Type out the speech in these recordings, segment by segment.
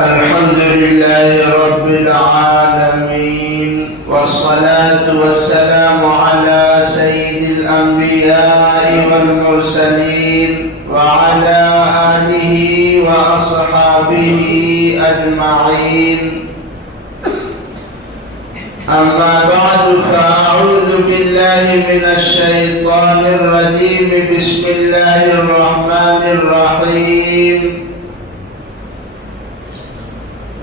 الحمد لله رب العالمين، والصلاة والسلام على سيد الأنبياء والمرسلين وعلى آله وأصحابه أجمعين. أما بعد، فأعوذ بالله من الشيطان الرجيم. بسم الله الرحمن الرحيم.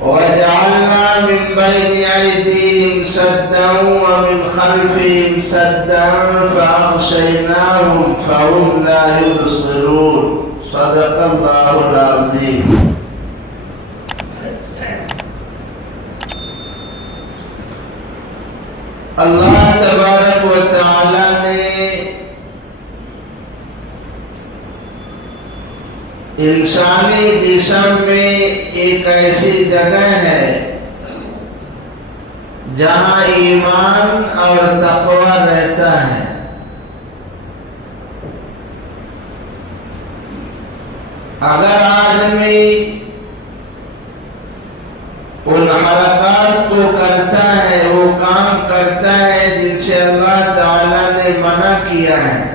وجعلنا من بين أيديهم سدا ومن خلفهم سدا فأغشيناهم فهم لا يبصرون. صدق الله العظيم. اللہ تبارک و تعالی نے انسانی جسم میں ایک ایسی جگہ ہے جہاں ایمان اور تقوی رہتا ہے. اگر آدمی ان حرکات کو کرتا ہے، وہ کام کرتا ہے جن سے اللہ تعالیٰ نے منع کیا ہے،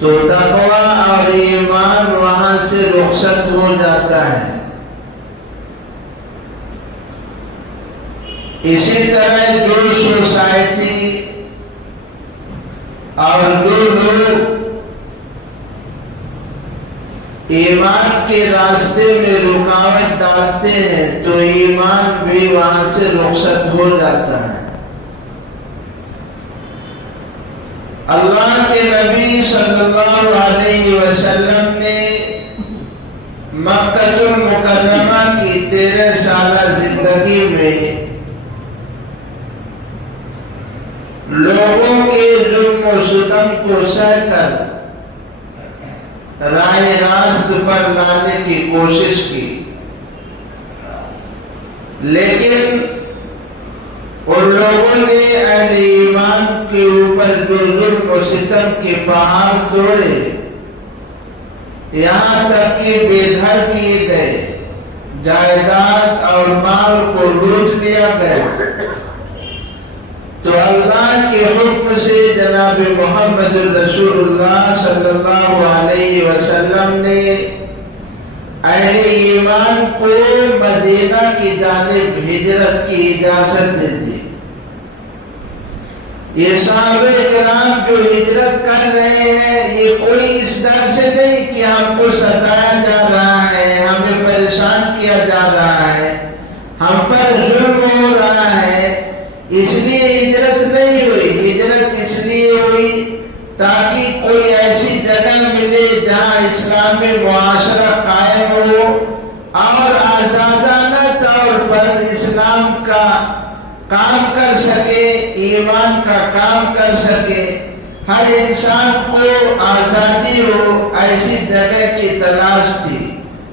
تو تقوی اور ایمان وہاں سے رخصت ہو جاتا ہے. اسی طرح جو سوسائٹی اور جو لوگ ایمان کے راستے میں رکاوٹ ڈالتے ہیں، تو ایمان بھی وہاں سے رخصت ہو جاتا ہے. اللہ کے نبی صلی اللہ علیہ وسلم نے مکہ المکرمہ کی 13 سالہ زندگی میں لوگوں کے ظلم و ستم کو سہ کر راہ راست پر لانے کی کوشش کی، لیکن ان لوگوں نے اہل ایمان کے اوپر جو ظلم و ستم کے پہاڑ توڑے، یہاں تک کہ بے گھر کیے گئے، جائیداد اور مال کو لوٹ لیا گیا، تو اللہ کے حکم سے جناب محمد رسول اللہ صلی اللہ علیہ وسلم نے اہل ایمان کو مدینہ کی جانب ہجرت کی اجازت دے دی. یہ صحابہ کرام جو ہجرت کر رہے ہیں، یہ کوئی اس ڈر سے نہیں کہ ہم کو ستایا جا رہا ہے، ہمیں پریشان کیا جا رہا ہے، ہم پر ظلم ہو رہا ہے، اس لیے ہجرت نہیں ہوئی. ہجرت اس لیے ہوئی تاکہ کوئی ایسی جگہ ملے جہاں اسلامی معاشرہ قائم ہو اور آزادانہ طور پر اسلام کا کام کر سکے، ایمان کا کام کر سکے. ہر انسان کو آزادی ہو، ایسی جگہ کی تلاش تھی،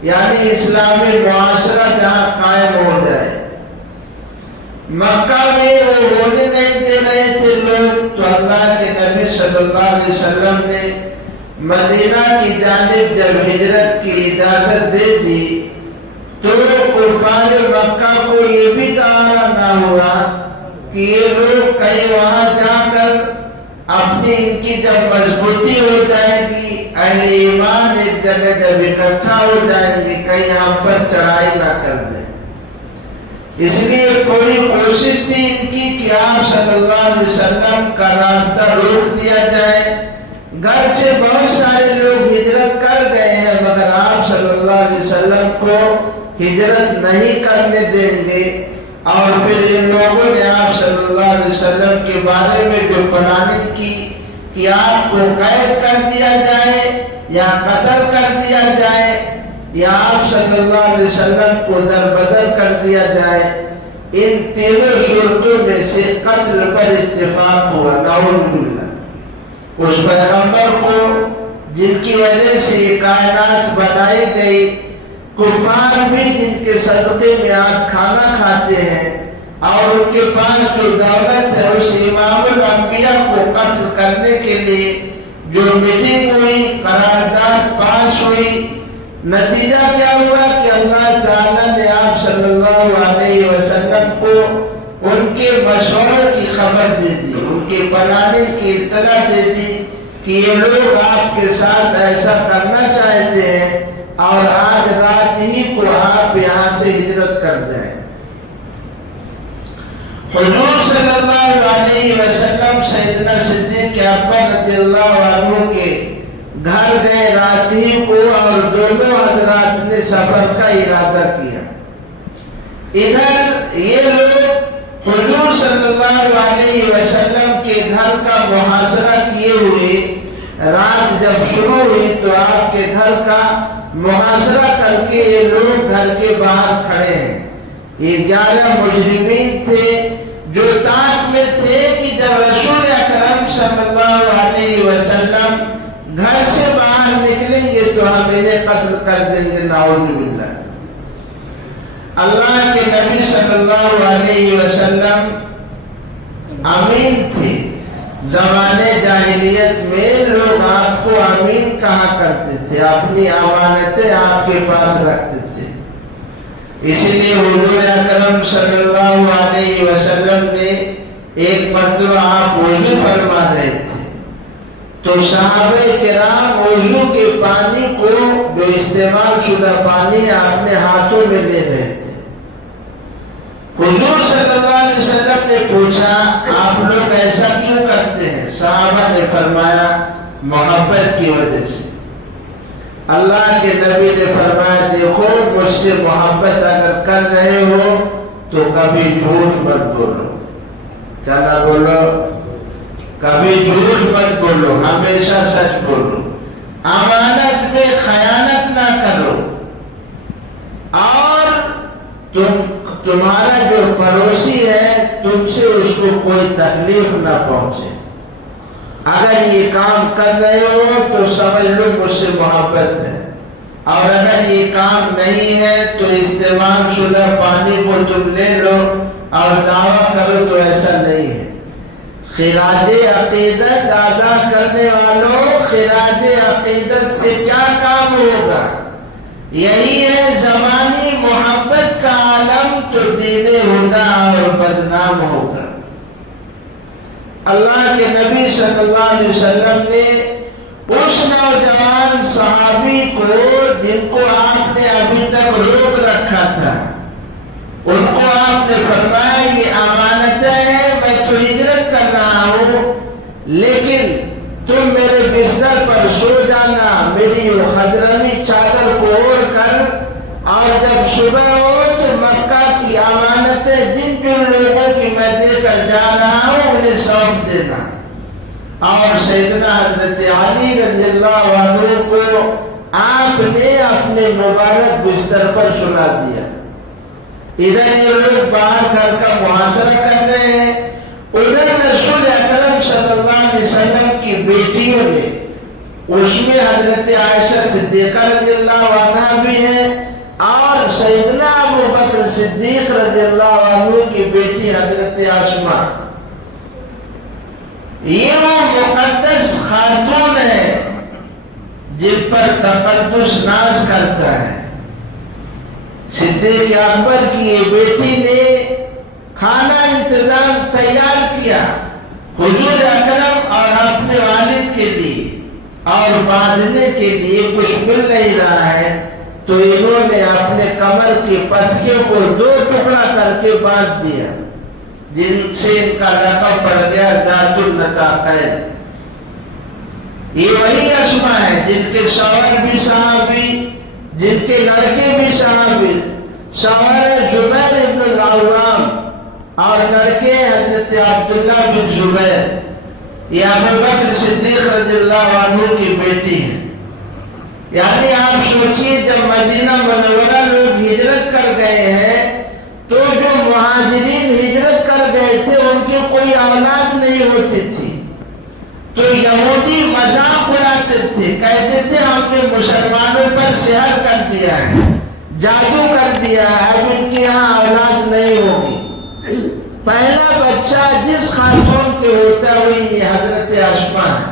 یعنی اسلامی معاشرہ جہاں قائم ہو جائے. مکہ میں وہ ہونے نہیں دے رہے تھے لوگ، تو اللہ کے نبی صلی اللہ علیہ وسلم نے مدینہ کی جانب جب ہجرت کی اجازت دے دی، تو کفار مکہ کو یہ بھی کہا نہ ہوا کہ یہ لوگ کہیں وہاں جا کر اپنی ان کی جب مضبوطی ہو جائے گی، اہل ایمان ایک جگہ جب اکٹھا ہو جائیں گے، کہیں ہم پر چڑھائی نہ کر دیں. اس لیے پوری کوشش تھی ان کی کہ آپ صلی اللہ علیہ وسلم کا راستہ روک دیا جائے. گرچہ بہت سارے لوگ ہجرت کر گئے ہیں، مگر آپ صلی اللہ علیہ وسلم کو ہجرت نہیں کرنے دیں گے. اور پھر ان لوگوں نے آپ صلی اللہ علیہ وسلم کے بارے میں جو پلاننگ کی کہ آپ کو قید کر دیا جائے یا قتل کر دیا جائے یا آپ صلی اللہ علیہ وسلم کو دربدر کر دیا جائے، ان تینوں صورتوں میں سے قتل پر اتفاق ہوا. نعوذ باللہ. اس پیغمبر کو جن کی وجہ سے یہ کائنات بنائی گئی، کفار بھی جن کے صدقے میں آج کھانا کھاتے ہیں، اور ان کے پاس جو دولت ہے، اس امام الانبیاء کو قتل کرنے کے لیے جو میٹنگ ہوئی، قرارداد پاس ہوئی، نتیجہ کیا ہوا کہ اللہ تعالیٰ نے آپ صلی اللہ علیہ وسلم کو ان کے مشوروں کی خبر دے دی، ان کے پلاننگ کی اطلاع دے دی کہ یہ لوگ آپ کے ساتھ ایسا کرنا چاہتے ہیں اور آج رات ہی کو آپ یہاں سے ہجرت کر جائیں۔ حضور صلی اللہ علیہ وسلم سیدنا صدیق اکبر رضی اللہ عنہ کے گھر گئے رات ہی کو، اور دونوں حضرات نے سفر کا ارادہ کیا۔ ادھر یہ لوگ حضور صلی اللہ علیہ وسلم کے گھر کا محاصرہ کیے ہوئے، رات جب شروع ہوئی تو آپ کے گھر کا محاصرہ کر کے یہ لوگ گھر کے باہر کھڑے ہیں۔ یہ 11 مجرمین تھے جو تاک میں تھے کہ جب رسول اکرم صلی اللہ علیہ وسلم گھر سے باہر نکلیں گے تو ہم انہیں قتل کر دیں گے، نعوذ باللہ۔ اللہ کے نبی صلی اللہ علیہ وسلم امین تھے۔ زمانے جاہلیت میں لوگ آپ کو امین کہا کرتے تھے، اپنی امانتیں آپ کے پاس رکھتے تھے۔ اسی لیے حضور اکرم صلی اللہ علیہ وسلم نے ایک مرتبہ آپ وضو فرما رہے تھے تو صحابہ کرام وضو کے پانی کو، جو استعمال شدہ پانی اپنے ہاتھوں میں لے رہے تھے۔ حضور صلی اللہ علیہ وسلم نے پوچھا آپ لوگ ایسا کیوں کرتے ہیں؟ صحابہ نے فرمایا محبت کی وجہ سے۔ اللہ کے نبی نے فرمایا دیکھو مجھ سے محبت اگر کر رہے ہو تو کبھی جھوٹ مت بولو۔ کیا نہ بولو؟ کبھی جھوٹ مت بولو، ہمیشہ سچ بولو، امانت میں خیانت نہ کرو، اور تمہارا جو پڑوسی ہے تم سے اس کو کوئی تکلیف نہ پہنچے۔ اگر یہ کام کر رہے ہو تو سمجھ لو مجھ سے محبت ہے، اور اگر یہ کام نہیں ہے تو استعمال شدہ پانی کو تم لے لو اور دعویٰ کرو تو ایسا نہیں ہے۔ خراج عقیدت ادا کرنے والوں، خراج عقیدت سے کیا کام ہوگا؟ یہی ہے زمانی محبت کا عالم تو دین ہدا اور بدنام ہوگا۔ اللہ کے نبی صلی اللہ علیہ وسلم نے اس نوجوان صحابی کو جن کو آپ نے ابھی تک روک رکھا تھا، ان کو آپ نے فرمایا یہ امانتیں ہیں، میں تو ہجرت کر رہا ہوں لیکن تم میرے بستر پر سو جانا، میری وہ خضرمی چادر کو اوڑھ کر، اور جب صبح ہو تو مکہ کی امانتیں جن جن لوگوں کی میں دے کر جا رہا ہوں انہیں سونپ دینا۔ اور سیدنا حضرت علی رضی اللہ عنہ کو آپ نے اپنے مبارک بستر پر سلا دیا۔ ادھر یہ لوگ باہر گھر کا محاصرہ کر رہے ہیں، ادھر رسول اکرم صلی اللہ علیہ وسلم کی بیٹیوں نے، اس میں حضرت عائشہ صدیقہ رضی اللہ عنہ بھی ہیں، اور سیدنا ابو بکر صدیق رضی اللہ عنہ کی بیٹی حضرت اسماء، یہ وہ مقدس خاتون ہے جن پر تقدس ناز کرتا ہے۔ صدیق اکبر کی یہ بیٹی نے کھانا انتظام تیار کیا حضور اکرم اور اپنے والد کے لیے، اور باندھنے کے لیے کچھ مل نہیں رہا ہے تو انہوں نے اپنے کمر کے پٹکے کو 2 ٹکڑا کر کے باندھ دیا، جن سے ان کا لقب پڑ گیا ذات النطاقین۔ یہ وہی اسماء ہے جن کے شوہر بھی صحابی، جن کے لڑکے بھی صحابی، شوہر زبیر ابن العوام اور لڑکے حضرت عبداللہ بن زبیر، یہ ابو بکر صدیق رضی اللہ عنہ کی بیٹی ہے۔ یعنی آپ سوچئے جب مدینہ منورہ لوگ ہجرت کر گئے ہیں تو جو مہاجرین ہجرت کر گئے تھے ان کی کوئی اولاد نہیں ہوتی تھی، تو یہودی مذاق اڑاتے تھے، کہتے تھے ہم نے مسلمانوں پر سحر کر دیا ہے، جادو کر دیا ہے، اب ان کی یہاں اولاد نہیں ہوگی۔ پہلا بچہ جس خاتون کے ہوتا ہے وہی حضرت اسماء ہے،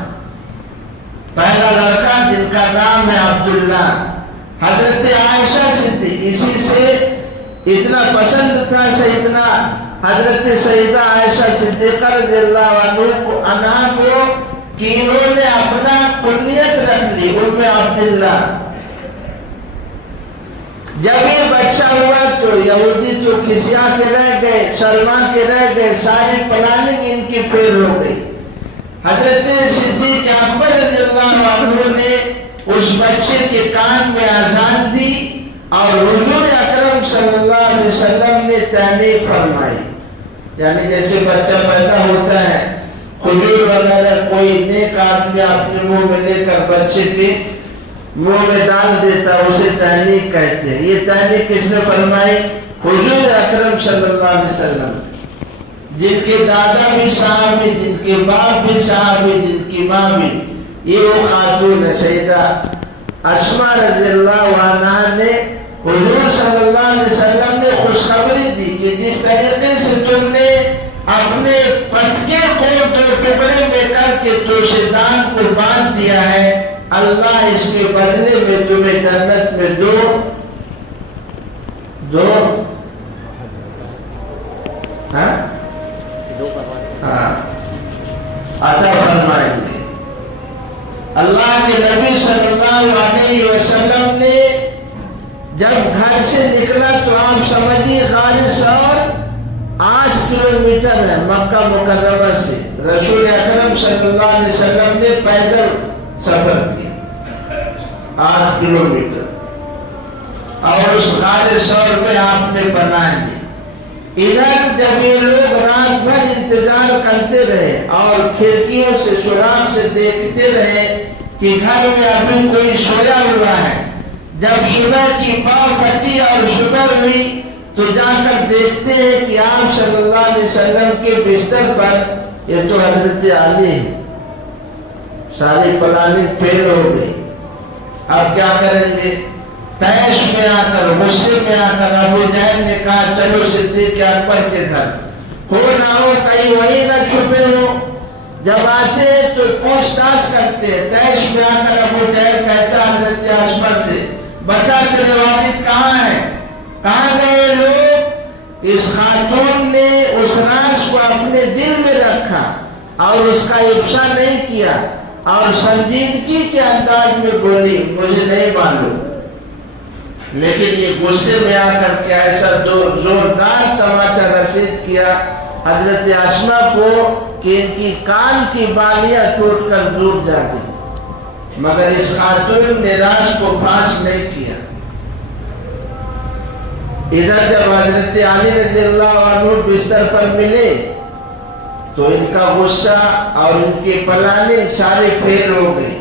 پہلا لڑکا جن کا نام ہے عبداللہ۔ حضرت عائشہ صدیق اسی سے اتنا پسند تھا سیدنا حضرت سیدہ عائشہ صدیقہ رضی اللہ عنہا کو کہ انہوں نے اپنا کنیت رکھ لی ام عبداللہ۔ جب یہ بچہ ہوا تو یہودی تو کھسیا کے رہ گئے، شرما کے رہ گئے، ساری پلاننگ ان کی فیل ہو گئی۔ حضرت صدیق اکبر رضی اللہ عنہ نے اس بچے کے کان میں اذان دی اور حضور اکرم صلی اللہ علیہ وسلم نے تہنیت فرمائی۔ یعنی جیسے بچہ پیدا ہوتا ہے، کھجور وغیرہ کوئی نیک آدمی اپنے منہ میں لے کر بچے کے منہ میں ڈال دیتا، اسے تہنیت کہتے ہیں۔ یہ تہنیت کس نے فرمائی؟ حضور اکرم صلی اللہ علیہ وسلم، جن کے دادا بھی صحابی، جن کے باپ بھی صحابی، جن کی ماں بھی، یہ وہ خاتون ہے سیدہ اسماء رضی اللہ عنہا نے حضور صلی اللہ علیہ وسلم نے خوشخبری دی کہ جس طریقے سے تم نے اپنے پٹکے کو دو ٹکڑے میں کر کے توشے دان کو باندھ دیا ہے، اللہ اس کے بدلے میں تمہیں جنت میں دو عطا فرمائیں گے۔ اللہ کے نبی صلی اللہ علیہ وسلم نے جب گھر سے نکلا تو آپ سمجھیے غار ثور 8 کلومیٹر ہے مکہ مکرمہ سے، رسول اکرم صلی اللہ علیہ وسلم نے پیدل سفر کیا 8 کلومیٹر، اور اس غار ثور میں آپ نے پناہ لی۔ ادھر جب یہ لوگ رات بھر انتظار کرتے رہے اور کھڑکیوں سے سوراخ سے دیکھتے رہے کہ گھر میں ابھی کوئی سویا ہوا ہے، جب صبح کی پاؤ پھٹی اور صبح ہوئی تو جا کر دیکھتے ہیں کہ آپ صلی اللہ علیہ وسلم کے بستر پر یہ تو حضرت علی ہے۔ ساری پلاننگ فیل ہو گئی، اب کیا کریں گے؟ تیش میں آ کر، غصے میں آ کر ابو جہل نے کہا چلو صدیق اکبر کے گھر، ہو نہ ہو کہیں وہی نہ چھپے ہو۔ جب آتے تو پوچھ تاچھ کرتے، تیش میں آ کر ابو جہل کہتا حضرت اسماء سے بتا تیرے والد کہاں ہے، کہاں گئے لوگ؟ اس خاتون نے اس راز کو اپنے دل میں رکھا اور اس کا افشا نہیں کیا اور سنجیدگی کے انداز میں بولی مجھے نہیں معلوم، لیکن یہ غصے میں آ کر کے ایسا زوردار تماچا رسید کیا حضرت اسماء کو کہ ان کی کان کی بالیاں ٹوٹ کر دور جا گئی، مگر اس خاتون نے راز کو فاش نہیں کیا۔ ادھر جب حضرت علی رضی اللہ عنہ بستر پر ملے تو ان کا غصہ اور ان کی پلاننگ سارے فیل ہو گئی۔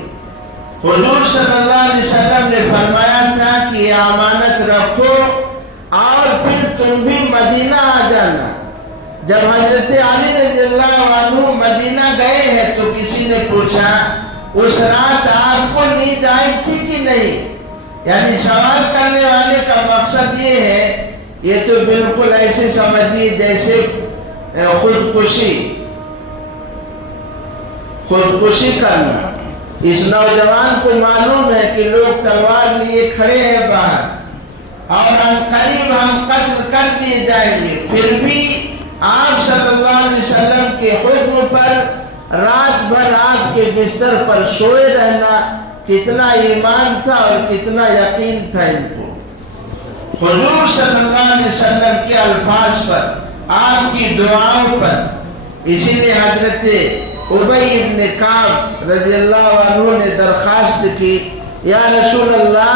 حضور صلی اللہ علیہ وسلم نے فرمایا تھا کہ یہ امانت رکھو اور پھر تم بھی مدینہ آ جانا۔ جب حضرت علی رضی اللہ عنہ مدینہ گئے ہیں تو کسی نے پوچھا اس رات آپ کو نیند آئی تھی کہ نہیں؟ یعنی سوال کرنے والے کا مقصد یہ ہے، یہ تو بالکل ایسے سمجھیے جیسے خودکشی کرنا۔ اس نوجوان کو معلوم ہے کہ لوگ تلوار لیے کھڑے ہیں باہر اور عنقریب ہم قتل کر دیے جائیں گے، پھر بھی آپ صلی اللہ علیہ وسلم کے حکم پر رات بھر آپ کے بستر پر سوئے رہنا کتنا ایمان تھا اور کتنا یقین تھا ان کو۔ حضور صلی اللہ علیہ وسلم کے الفاظ پر، آپ کی دعاؤں پر، اسی لیے حضرت ابی ابن کعب رضی اللہ عنہ نے درخواست کی یا رسول اللہ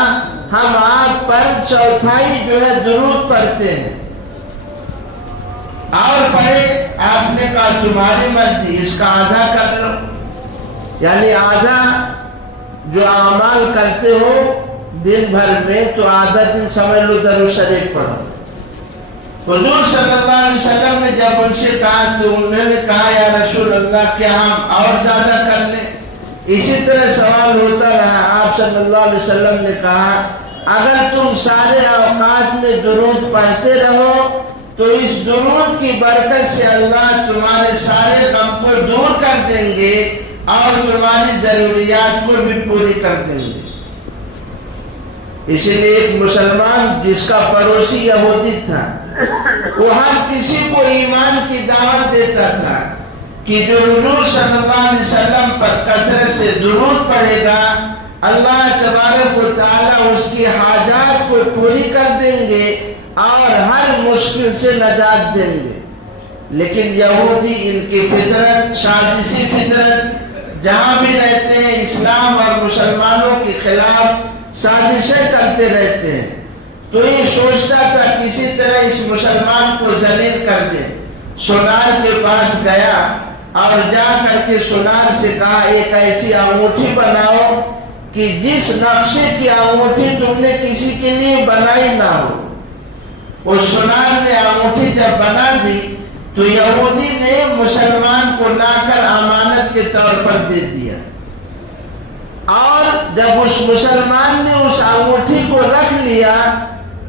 ہم آپ پر چوتھائی جو ہے درود پڑھتے ہیں، اور پڑھے؟ آپ نے کہا تمہاری مرضی، اس کا آدھا کر لو، یعنی آدھا جو اعمال کرتے ہو دن بھر میں تو آدھا دن سمجھ لو درود شریف پڑھو۔ حضور صلی اللہ علیہ وسلم نے جب ان سے کہا تو انہوں نے کہا یا رسول اللہ کیا ہم اور زیادہ کر لیں؟ اسی طرح سوال ہوتا رہا۔ آپ صلی اللہ علیہ وسلم نے کہا اگر تم سارے اوقات میں درود پڑھتے رہو تو اس درود کی برکت سے اللہ تمہارے سارے غم کو دور کر دیں گے اور تمہاری ضروریات کو بھی پوری کر دیں گے۔ اس لیے ایک مسلمان جس کا پڑوسی یہودی تھا وہ ہر کسی کو ایمان کی دعوت دیتا تھا کہ جو حضور صلی اللہ علیہ وسلم پر کثرت سے درود پڑھے گا اللہ تبارک و تعالیٰ اس کی حاجات کو پوری کر دیں گے اور ہر مشکل سے نجات دیں گے. لیکن یہودی ان کی فطرت سازشی فطرت جہاں بھی رہتے ہیں اسلام اور مسلمانوں کے خلاف سازشیں کرتے رہتے ہیں. تو یہ سوچتا تھا کسی طرح اس مسلمان کو ذلیل کر دے. سونار کے پاس گیا اور جا کر کے سونار سے کہا ایک ایسی انگوٹھی بناؤ کہ جس نقشے کی انگوٹھی تم نے کسی کے لیے بنائی نہ ہو. اس سونار نے انگوٹھی جب بنا دی تو یہودی نے مسلمان کو لا کر امانت کے طور پر دے دیا. اور جب اس مسلمان نے اس انگوٹھی کو رکھ لیا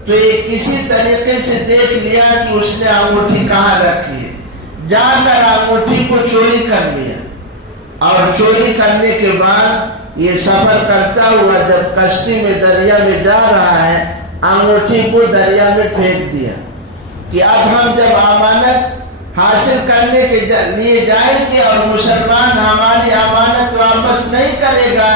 تو یہ کسی طریقے سے دیکھ لیا کہ اس نے انگوٹھی کہاں رکھی ہے. جا کر انگوٹھی کو چوری کر لیا اور چوری کرنے کے بعد یہ سفر کرتا ہوا جب کشتی میں دریا میں جا رہا ہے انگوٹھی کو دریا میں پھینک دیا کہ اب ہم جب امانت حاصل کرنے کے لیے جائیں گے اور مسلمان ہماری امانت واپس نہیں کرے گا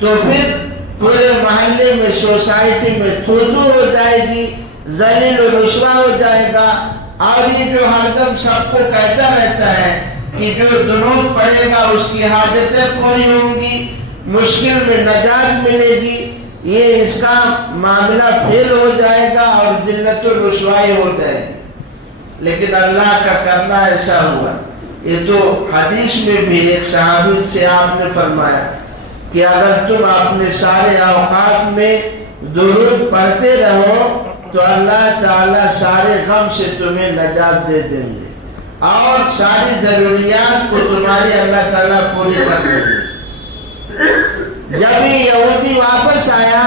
تو پھر پورے محلے میں سوسائٹی میں تھو ہو جائے گی, ذلیل و رسوا ہو جائے گا. اور یہ جو ہر دم سب کو کہتا رہتا ہے کہ جو درود پڑھے گا اس کی حاجتیں پوری ہوں گی, مشکل میں نجات ملے گی, یہ اس کا معاملہ فیل ہو جائے گا اور ذلت و رسوائی ہو جائے گی. لیکن اللہ کا کرنا ایسا ہوا. یہ تو حدیث میں بھی ایک صحابی سے آپ نے فرمایا کہ اگر تم اپنے سارے اوقات میں درود پڑھتے رہو تو اللہ تعالیٰ سارے غم سے تمہیں نجات دے دیں گے اور ساری ضروریات کو تمہاری اللہ تعالیٰ پوری کر دیں گے. جب یہ یہودی واپس آیا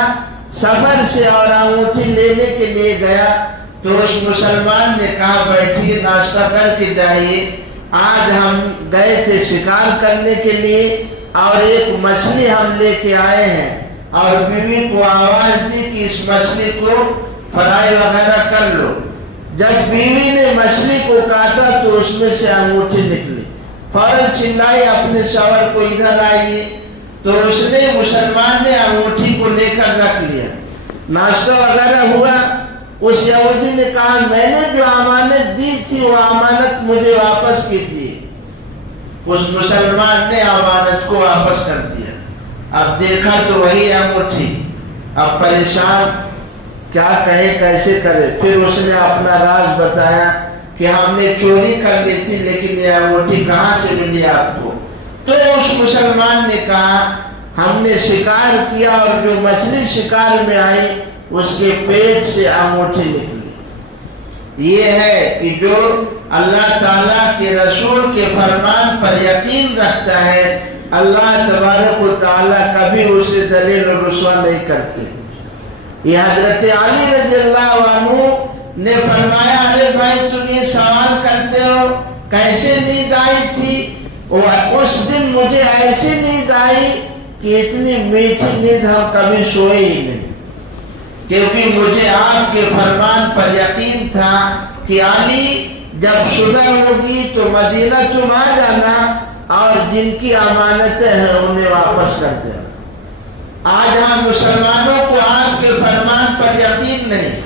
سفر سے اور انگوٹھی لینے کے لیے گیا تو اس مسلمان نے کہا بیٹھیے ناشتہ کر کے جائیے, آج ہم گئے تھے شکار کرنے کے لیے اور ایک مچھلی ہم لے کے آئے ہیں. اور بیوی کو آواز دی کہ اس مچھلی کو فرائی وغیرہ کر لو. جب بیوی نے مچھلی کو کاٹا تو اس میں سے انگوٹھی نکلی, فوراً چلائی اپنے شوہر کو ادھر آئیے. تو اس نے مسلمان نے انگوٹھی کو لے کر رکھ لیا. ناشتہ وغیرہ ہوا. اس یہودی نے کہا میں نے جو امانت دی تھی وہ امانت مجھے واپس کیجیے. اس مسلمان نے امانت کو واپس کر دیا. اب دیکھا تو وہی انگوٹھی. اب پریشان کیا کہے کیسے کرے. پھر اس نے اپنا راز بتایا کہ ہم نے چوری کر لی تھی لیکن یہ انگوٹھی کہاں سے ملی آپ کو. تو اس مسلمان نے کہا ہم نے شکار کیا اور جو مچھلی شکار میں آئی اس کے پیٹ سے انگوٹھی نکلی. یہ ہے کہ جو اللہ تعالیٰ کے رسول کے فرمان پر یقین رکھتا ہے اللہ تبارک و تعالیٰ کبھی اسے ذلیل و رسوا نہیں کرتے. یہ حضرت علی رضی اللہ عنہ نے فرمایا ارے بھائی تم یہ سوال کرتے ہو کیسے نیند آئی تھی. اس دن مجھے ایسی نیند آئی کہ اتنی میٹھی نیند ہم کبھی سوئے ہی نہیں, کیونکہ مجھے آپ کے فرمان پر یقین تھا کہ علی جب صبح ہوگی تو مدینہ تم آ جانا اور جن کی امانتیں ہیں انہیں واپس کر دینا. آج ہم مسلمانوں کو آپ کے فرمان پر یقین نہیں.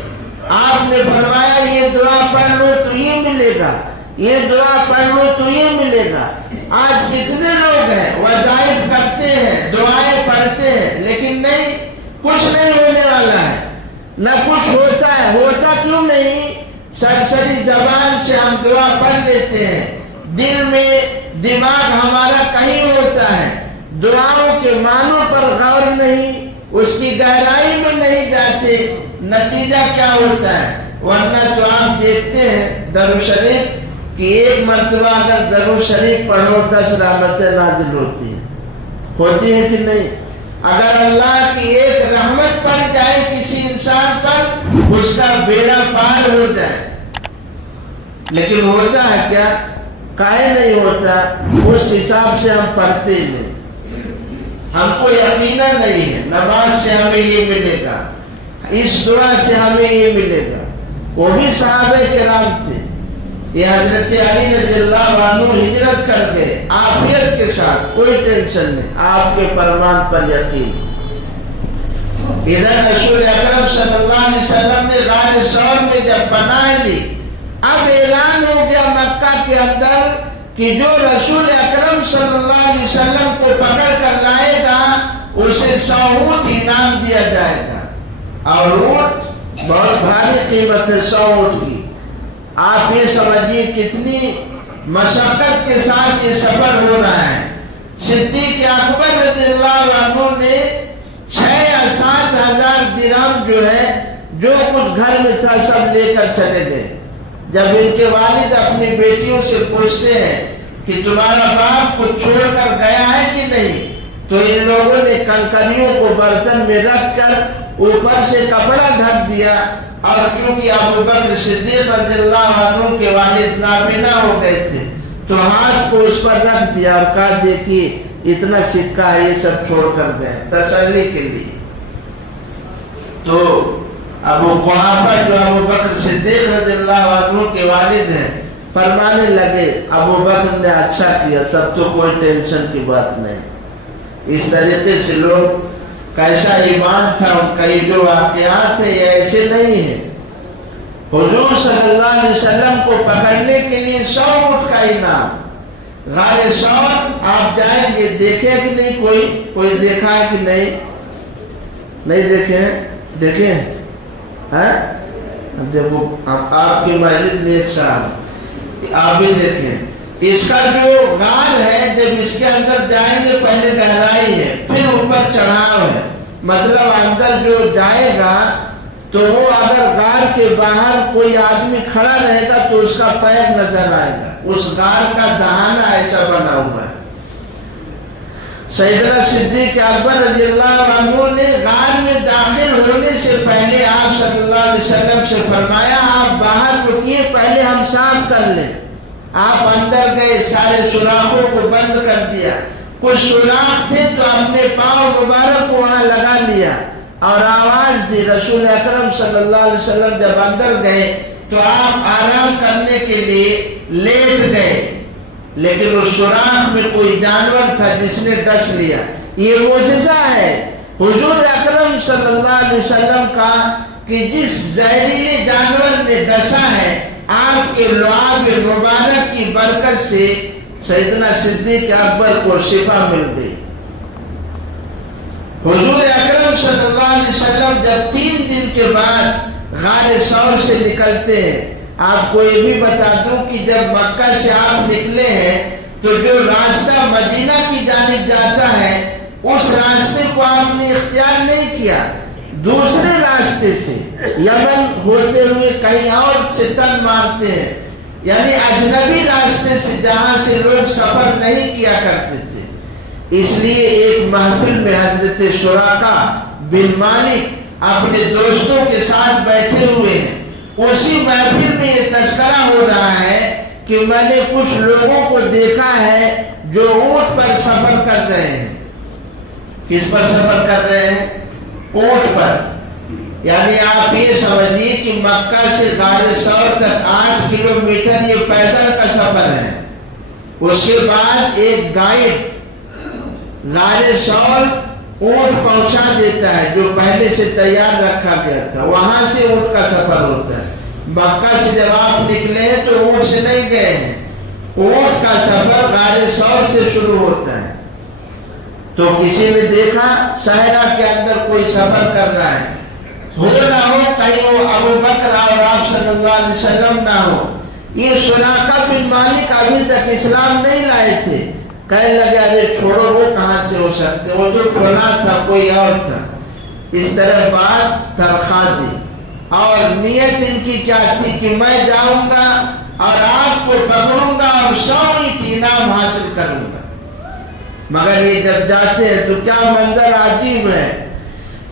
آپ نے فرمایا یہ دعا پڑھ لو تو یہ ملے گا, یہ دعا پڑھ لو تو یہ ملے گا. آج کتنے لوگ ہیں وظائف کرتے ہیں دعائیں پڑھتے ہیں لیکن نہیں, کچھ نہیں ہونے والا ہے, نہ کچھ ہوتا ہے. ہوتا کیوں نہیں؟ سرسری زبان سے ہم دعا پڑھ لیتے ہیں, دل میں دماغ ہمارا کہیں ہوتا ہے, دعاؤں کے معنوں پر غور نہیں, اس کی گہرائی میں نہیں جاتے, نتیجہ کیا ہوتا ہے. ورنہ تو آپ دیکھتے ہیں درود شریف کہ ایک مرتبہ اگر درود شریف پڑھو 10 رحمتیں نازل ہوتی ہیں. ہوتی ہے کہ نہیں؟ اگر اللہ کی ایک رحمت پڑ جائے کسی انسان پر اس کا بیڑا پار ہو جائے. لیکن ہوتا ہے کیا؟ کائے نہیں ہوتا. اس حساب سے ہم پڑھتے نہیں, ہم کو یقیناً نہیں ہے نماز سے ہمیں یہ ملے گا. اس دعا سے ہمیں یہ ملے گا. وہ بھی صحابہ کرام تھے. یہ حضرت علی رضی اللہ عنہ ہجرت کر گئے عافیت کے ساتھ, کوئی ٹینشن نہیں, آپ کے فرمان پر یقین. ادھر رسول اکرم صلی اللہ علیہ وسلم نے غار ثور میں جب پناہ لی, اب اعلان ہو گیا مکہ کے اندر کہ جو رسول اکرم صلی اللہ علیہ وسلم کو پکڑ کر لائے گا اسے 100 اونٹ انعام دیا جائے گا. اور اونٹ بہت بھاری قیمت ہے 100 اونٹ کی. آپ یہ سمجھیے کتنی مشقت کے ساتھ یہ سفر ہو رہا ہے. صدیق اکبر رضی اللہ عنہ نے 6 یا 7 ہزار درہم جو ہے جو کچھ گھر میں تھا سب لے کر چلے گئے. جب ان کے والد اپنی بیٹیوں سے پوچھتے ہیں کہ تمہارا باپ کچھ چھوڑ کر گیا ہے کہ نہیں, تو ان لوگوں نے کنکریوں کو برتن میں رکھ کر اوپر سے کپڑا ڈھک دیا. اور چونکہ ابو بکر صدیق رضی اللہ عنہ کے والد نابینا ہو گئے تھے تو ہاتھ کو اس پر رکھ دیا اور کہا دیکھیے اتنا سکہ ہے, یہ سب چھوڑ کر گئے تسلی کے لیے. تو ابو قحافہ جو ابو بکر صدیق رضی اللہ عنہ کے والد ہیں فرمانے لگے ابو بکر نے اچھا کیا, تب تو کوئی ٹینشن کی بات نہیں. اس طریقے سے لوگ کیسا ایمان تھا ان کا, یہ جو واقعات ہیں یہ ایسے نہیں ہیں. حضور صلی اللہ علیہ وسلم کو پکڑنے کے لیے 100 اونٹ کا انعام. غار ثور آپ جائیں گے, دیکھیں کہ نہیں, کوئی دیکھا ہے کہ نہیں دیکھے دیکھو آپ کی مسجد میں ایک صاحب آپ بھی دیکھیں. اس کا جو غار ہے جب اس کے اندر جائیں گے پہلے گہرائی ہے پھر اوپر چڑھاؤ ہے. مطلب اندر جو جائے گا تو وہ اگر غار کے باہر کوئی آدمی کھڑا رہے گا تو اس کا پیر نظر آئے گا. اس غار کا دہانہ ایسا بنا ہوا ہے. سیدنا صدیق اکبر رضی اللہ عنہ نے غار میں داخل ہونے سے پہلے آپ صلی اللہ علیہ وسلم سے فرمایا آپ باہر رکیے, پہلے ہم صاف کر لیں. آپ اندر گئے, سارے سوراخوں کو بند کر دیا. کچھ سوراخ تھے تو اپنے پاؤں مبارک کو وہاں لگا لیا اور آواز دی. رسول اکرم صلی اللہ علیہ وسلم جب اندر گئے تو آپ آرام کرنے کے لیے لیٹ گئے, لیکن اس سوراخ میں کوئی جانور تھا جس نے ڈس لیا. یہ معجزہ ہے حضور اکرم صلی اللہ علیہ وسلم کا کہ جس زہریلے جانور نے ڈسا ہے آپ کے لعاب مبارک کی برکت سے سیدنا صدیق اکبر کو شفا مل گئی. حضور اکرم صلی اللہ علیہ وسلم جب 3 دن کے بعد غار ثور سے نکلتے ہیں, آپ کو یہ بھی بتا دوں کہ جب مکہ سے آپ نکلے ہیں تو جو راستہ مدینہ کی جانب جاتا ہے اس راستے کو آپ نے اختیار نہیں کیا, دوسرے راستے سے یمن ہوتے ہوئے کہیں اور سے ٹرن مارتے ہیں, یعنی اجنبی راستے سے جہاں سے لوگ سفر نہیں کیا کرتے تھے. اس لیے ایک محفل میں حضرت سراقہ بن مالک اپنے دوستوں کے ساتھ بیٹھے ہوئے ہیں. اسی محفل میں یہ تذکرہ ہو رہا ہے کہ میں نے کچھ لوگوں کو دیکھا ہے جو اونٹ پر سفر کر رہے ہیں. کس پر سفر کر رہے ہیں؟ اونٹ پر. یعنی آپ یہ سمجھیے کہ مکہ سے غار ثور تک 8 کلومیٹر یہ پیدل کا سفر ہے. اس کے بعد ایک گائیڈ غار ثور اونٹ پہنچا دیتا ہے جو پہلے سے تیار رکھا گیا تھا, وہاں سے اونٹ کا سفر ہوتا ہے. مکہ سے جب آپ نکلے ہیں تو اونٹ سے نہیں گئے ہیں, اونٹ کا سفر غار ثور سے شروع ہوتا ہے. تو کسی نے دیکھا صحرا کے اندر کوئی سفر کر رہا ہے, ہو نہ ہو کہیں وہ ابو بکر اور آپ صلی اللہ علیہ وسلم نہ ہو. یہ سراقہ بن مالک ابھی تک اسلام نہیں لائے تھے. کہنے لگے ارے چھوڑو, وہ کہاں سے ہو سکتے, وہ جو فلاں تھا کوئی اور تھا. اس طرح بات ترخا دی اور نیت ان کی کیا تھی کہ میں جاؤں گا اور آپ کو پکڑوں گا اور 100 انعام حاصل کروں گا. مگر یہ جب جاتے ہیں تو کیا منظر عجیب ہے.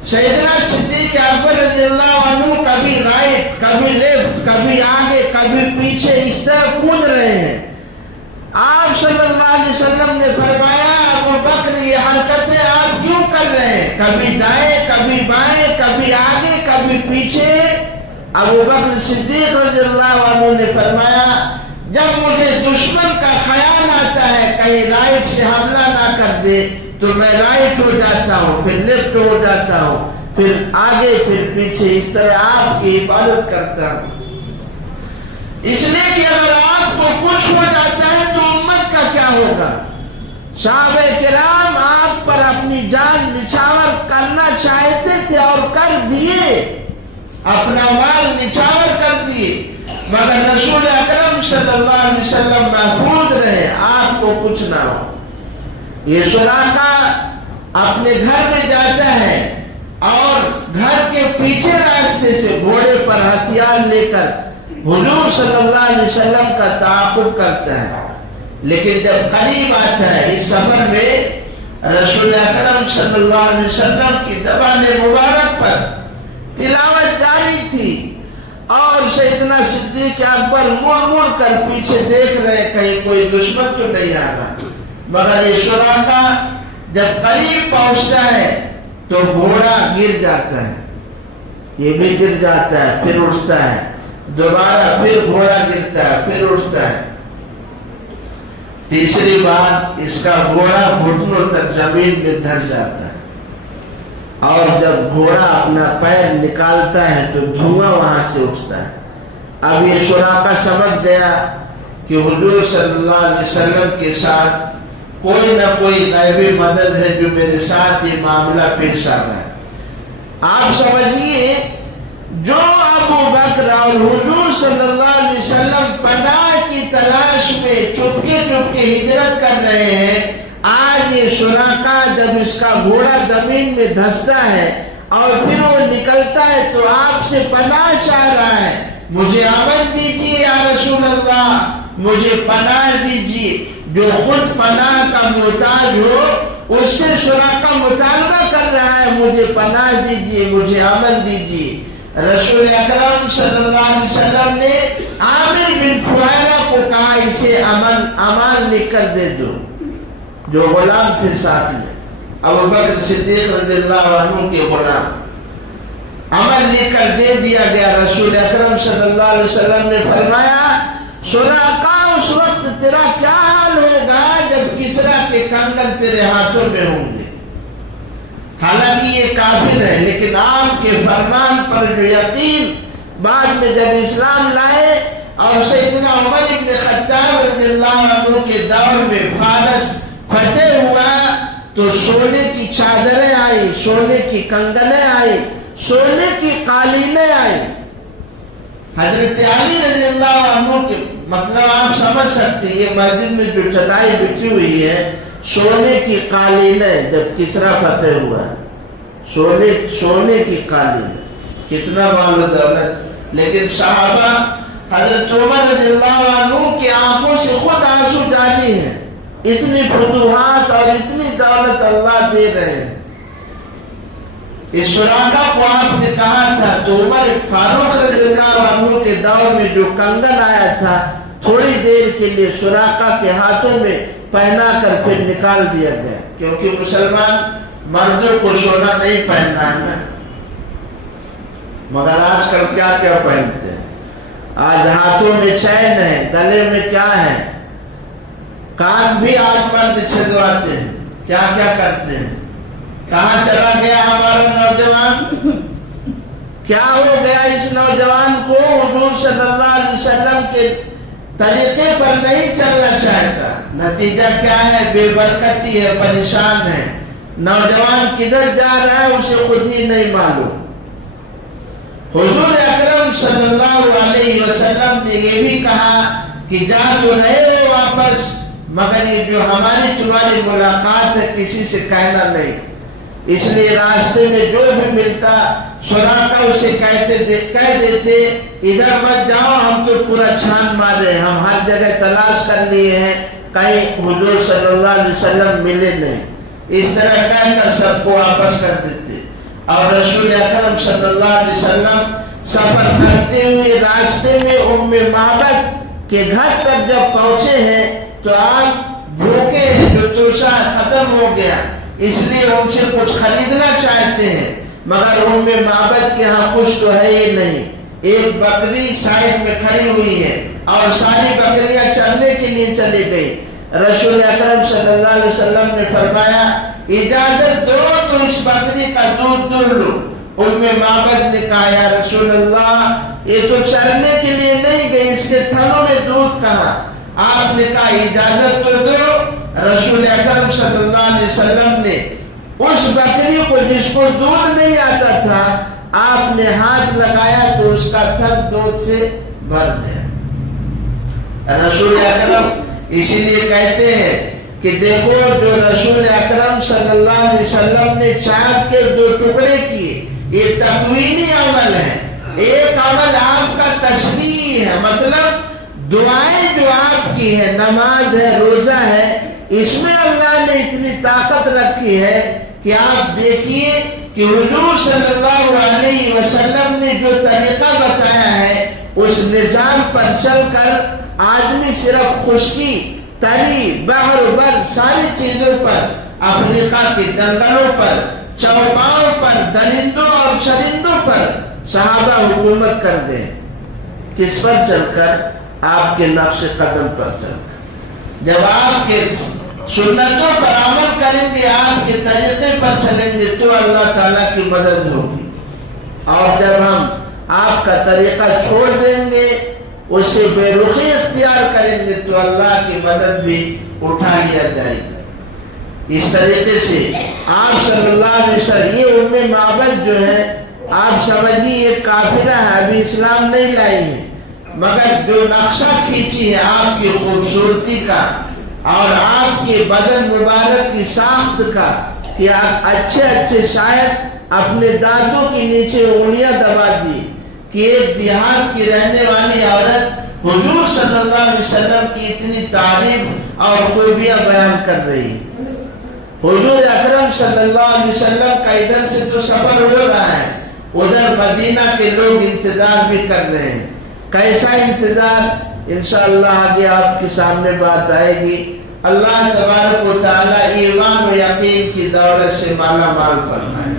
سیدنا صدیق اکبر رضی اللہ عنہ کبھی رائٹ, کبھی لیفٹ, کبھی آگے, کبھی پیچھے, اس طرح کود رہے ہیں. آپ صلی اللہ علیہ وسلم نے فرمایا ابو بکر یہ حرکتیں آپ کیوں کر رہے ہیں؟ کبھی دائیں کبھی بائیں، کبھی آگے کبھی پیچھے۔ ابو بکر صدیق رضی اللہ عنہ نے فرمایا جب مجھے دشمن کا خیال آتا ہے کہیں رائٹ سے حملہ نہ کر دے تو میں رائٹ ہو جاتا ہوں، پھر لیفٹ ہو جاتا ہوں، پھر آگے پھر پیچھے، اس طرح آپ کی حفاظت کرتا ہوں۔ اس لیے کہ اگر آپ کو کچھ ہو جاتا ہے تو امت کا کیا ہوگا؟ صحابہ کرام آپ پر اپنی جان نچھاور کرنا چاہتے تھے اور کر دیے، اپنا مال نچھاور کر دیے، مگر رسول اکرم صلی اللہ علیہ وسلم محفوظ رہے، آپ کو کچھ نہ ہو۔ یہ سراقہ اپنے گھر میں جاتا ہے اور گھر کے پیچھے راستے سے گھوڑے پر ہتھیار لے کر حضور صلی اللہ علیہ وسلم کا تعاقب کرتا ہے، لیکن جب قریب آتا ہے اس سفر میں رسول اکرم صلی اللہ علیہ وسلم کی زبان مبارک پر تلاوت جاری تھی اور سیدنا صدیق اکبر مڑ مڑ کر پیچھے دیکھ رہے کہیں کوئی دشمن تو نہیں آ رہا، مگر یہ سراقہ جب قریب پہنچتا ہے تو گھوڑا گر جاتا ہے، یہ بھی گر جاتا ہے، پھر اٹھتا ہے، دوبارہ پھر گھوڑا گرتا ہے، پھر اٹھتا ہے، تیسری بار اس کا گھوڑا گھٹنوں تک زمین میں دھس جاتا ہے، اور جب گھوڑا اپنا پیر نکالتا ہے تو دھواں وہاں سے اٹھتا ہے۔ اب یہ سراقہ سمجھ گیا کہ حضور صلی اللہ علیہ وسلم کے ساتھ کوئی نہ کوئی غیبی مدد ہے جو میرے ساتھ یہ معاملہ پیش آ رہا ہے۔ آپ سمجھیے جو ابو بکر اور حضور صلی اللہ علیہ وسلم پناہ کی تلاش میں چپکے چپکے ہجرت کر رہے ہیں، آج یہ سراقہ جب اس کا گھوڑا زمین میں دھستا ہے اور پھر وہ نکلتا ہے تو آپ سے پناہ چاہ رہا ہے، مجھے امن دیجیے یا رسول اللہ، مجھے پناہ دیجیے۔ جو خود پناہ کا محتاج ہو اس سے سراقہ مطالبہ کر رہا ہے مجھے پناہ دیجیے، مجھے امن دیجیے۔ رسول اکرم صلی اللہ علیہ وسلم نے عامر بن فہیرہ کو کہا اسے امان لکھ کر دے دو، جو غلام تھے ساتھ میں، ابو بکر صدیق رضی اللہ عنہ کے غلام، امان لکھ کر دے دیا گیا۔ رسول اکرم صلی اللہ علیہ وسلم نے فرمایا سراقہ اس وقت تیرا کیا حال ہوگا جب کسرا کے کنگن تیرے ہاتھوں میں ہوں گے۔ حالانکہ یہ کافر ہے لیکن آپ کے فرمان پر جو یقین بعد میں جب اسلام لائے اور سیدنا عمر ابن خطاب رضی اللہ عنہ کے دور میں فارس فتح ہوا تو سونے کی چادریں آئی، سونے کی کنگنیں آئی، سونے کی قالینیں آئی۔ حضرت علی رضی اللہ عنہ کے مطلب آپ سمجھ سکتے ہیں، یہ مسجد میں جو چٹائی بچھی ہوئی ہے سونے کی قالینیں، جب کسرا فتح ہوا سونے کی قالین، کتنا مال و دولت۔ لیکن صحابہ حضرت عمر رضی اللہ عنہ کی آنکھوں سے خود آنسو جاری ہیں، اتنی فتوحات اور اتنی دولت اللہ دے رہے ہیں۔ اس سراقہ کو آپ نے کہا تھا تو عمر فاروق رضی اللہ عنہ کے دور میں جو کنگن آیا تھا تھوڑی دیر کے لیے سراقہ کے ہاتھوں میں پہنا کر پھر نکال دیا گیا، کیونکہ مسلمان مردوں کو سونا نہیں پہننا ہے نا۔ مگر آج کل کیا کیا پہنتے ہیں، آج ہاتھوں میں چین ہے، گلے میں کیا ہے، کان بھی آج مرد چھدواتے ہیں، کیا کیا کرتے ہیں۔ کہاں چلا گیا ہمارا نوجوان؟ کیا ہو گیا اس نوجوان کو؟ حضور صلی اللہ علیہ وسلم کے طریقے پر نہیں چلنا چاہتا، نتیجہ کیا ہے؟ بے برکتی ہے، پریشان ہے۔ نوجوان کدھر جا رہا ہے اسے خود ہی نہیں معلوم۔ حضور اکرم صلی اللہ علیہ وسلم نے یہ بھی کہا کہ جا تو رہے ہو واپس، مگر یہ جو ہماری تمہاری ملاقات ہے کسی سے کہنا نہیں۔ اس لیے راستے میں جو بھی ملتا سراقہ اسے کہہ دیتے ادھر مت جاؤ، ہم تو پورا چھان مارے، ہم ہر جگہ تلاش کر لیے ہیں، کہیں حضور صلی اللہ علیہ وسلم ملے نہیں۔ اس طرح کہہ کر سب کو واپس کر دیتے، اور رسول اکرم صلی اللہ علیہ وسلم سفر کرتے ہوئے راستے میں ام معبد کے گھر تک جب پہنچے ہیں تو آپ بھوکے ہیں، جو توشہ ختم ہو گیا، اس لیے ان سے کچھ خریدنا چاہتے ہیں، مگر ان میں معبد کے ہاں کچھ تو ہے ہی نہیں۔ ایک بکری سائڈ میں کھڑی ہوئی ہے اور ساری بکریاں چرنے کے لیے چلی گئی۔ رسول اکرم صلی اللہ علیہ وسلم نے فرمایا اجازت دو تو اس بکری کا دودھ دور لو۔ ان میں معبد نے کہا یا رسول اللہ یہ تو چرنے کے لیے نہیں گئی، اس کے تھنوں میں دودھ کہاں؟ آپ نے کہا اجازت تو دو۔ رسول اکرم صلی اللہ علیہ وسلم نے اس بکری کو جس کو دودھ نہیں آتا تھا، آپ نے ہاتھ لگایا تو اس کا تھن دودھ سے بھر گیا۔ رسول اکرم اسی لیے کہتے ہیں کہ دیکھو جو رسول اکرم صلی اللہ علیہ وسلم نے چاند کے 2 ٹکڑے کیے، یہ تکوینی عمل ہے۔ ایک عمل آپ کا تشریح ہے، مطلب دعائیں جو آپ کی ہے، نماز ہے، روزہ ہے، اس میں اللہ نے اتنی طاقت رکھی ہے کہ آپ دیکھیے کہ حضور صلی اللہ علیہ وسلم نے جو طریقہ بتایا ہے اس نظام پر چل کر آدمی صرف خشکی، تری، بحر بر ساری چیزوں پر، افریقہ کے جنگلوں پر، چوپاؤں پر، درندوں اور چرندوں پر صحابہ حکومت کر دیں۔ کس پر چل کر؟ آپ کے نقش قدم پر چل کر۔ جب آپ کے سنتوں پر عمل کریں گے، آپ کے طریقے پر چلیں گے تو اللہ تعالیٰ کی مدد ہوگی، اور جب ہم آپ کا طریقہ چھوڑ دیں گے، اس سے بے رخی اختیار کریں گے تو اللہ کی مدد بھی اٹھا لیا جائے گا۔ اس طریقے سے آپ صلی اللہ علیہ وسلم، یہ ام معبد جو ہے آپ سمجھیے یہ کافرہ ہے، ابھی اسلام نہیں لائی ہے، مگر جو نقشہ کھینچی ہے آپ کی خوبصورتی کا اور آپ کے بدن مبارک کی ساخت کا، کہ آپ اچھے اچھے شاید اپنے دانتوں کے نیچے انگلیاں دبا دی کہ ایک دیہات کی رہنے والی عورت حضور صلی اللہ علیہ وسلم کی اتنی تعریف اور خوبیاں بیان کر رہی۔ حضور اکرم صلی اللہ علیہ وسلم کا ادھر سے تو سفر ہو رہا ہے، ادھر مدینہ کے لوگ انتظار بھی کر رہے ہیں۔ کیسا انتظار؟ انشاءاللہ آگے آپ کے سامنے بات آئے گی۔ اللہ تبارک و تعالی ایمان و یقین کی دولت سے مالا مال فرمائے۔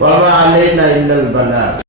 وَمَا عَلَيْنَا إِلَّا الْبَلَاغُ۔